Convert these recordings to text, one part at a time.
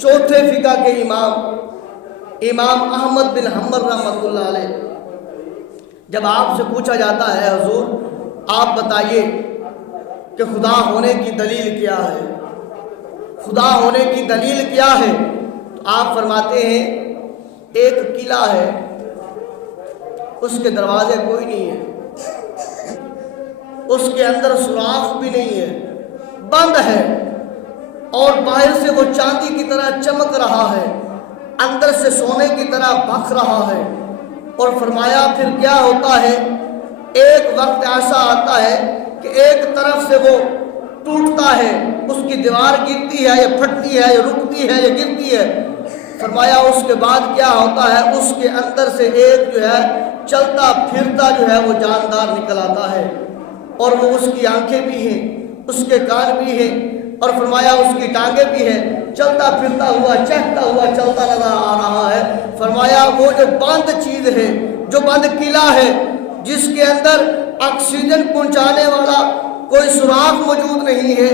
چوتھے فقہ کے امام احمد بن حنبل رحمۃ اللہ علیہ، جب آپ سے پوچھا جاتا ہے حضور آپ بتائیے کہ خدا ہونے کی دلیل کیا ہے، خدا ہونے کی دلیل کیا ہے، تو آپ فرماتے ہیں ایک قلعہ ہے، اس کے دروازے کوئی نہیں ہے، اس کے اندر سوراخ بھی نہیں ہے، بند ہے، اور باہر سے وہ چاندی کی طرح چمک رہا ہے، اندر سے سونے کی طرح بھک رہا ہے۔ اور فرمایا پھر کیا ہوتا ہے، ایک وقت ایسا آتا ہے کہ ایک طرف سے وہ ٹوٹتا ہے، اس کی دیوار گرتی ہے یا پھٹتی ہے یا رکتی ہے یا گرتی ہے۔ فرمایا اس کے بعد کیا ہوتا ہے، اس کے اندر سے ایک جو ہے چلتا پھرتا جو ہے وہ جاندار نکل آتا ہے، اور وہ اس کی آنکھیں بھی ہیں، اس کے کان بھی ہیں، اور فرمایا اس کی ٹانگیں بھی ہیں، چلتا پھرتا ہوا چہکتا ہوا چلتا نظر آ رہا ہے۔ فرمایا وہ جو بند چیز ہے، جو بند قلعہ ہے، جس کے اندر آکسیجن پہنچانے والا کوئی سوراخ موجود نہیں ہے،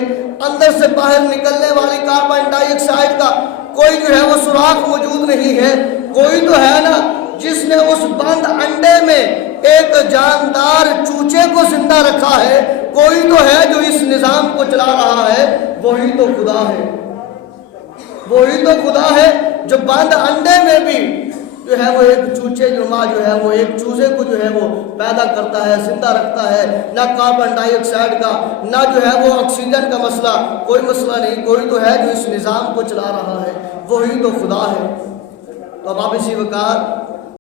اندر سے باہر نکلنے والی کاربن ڈائی آکسائڈ کا کوئی جو ہے وہ سوراخ موجود نہیں ہے، کوئی تو ہے نا جس نے اس بند انڈے میں ایک جاندار چوچے کو زندہ رکھا ہے، کوئی تو ہے جو اس نظام کو چلا رہا ہے، وہی تو خدا ہے، وہی تو خدا ہے جو بند انڈے میں بھی جو ہے وہ ایک چوچے نما جو ہے وہ ایک چوزے کو جو ہے وہ پیدا کرتا ہے، زندہ رکھتا ہے۔ نہ کاربن ڈائی آکسائڈ کا، نہ جو ہے وہ آکسیجن کا مسئلہ، کوئی مسئلہ نہیں، کوئی تو ہے جو اس نظام کو چلا رہا ہے، وہی تو خدا ہے۔ تو اب آپ اسی وقار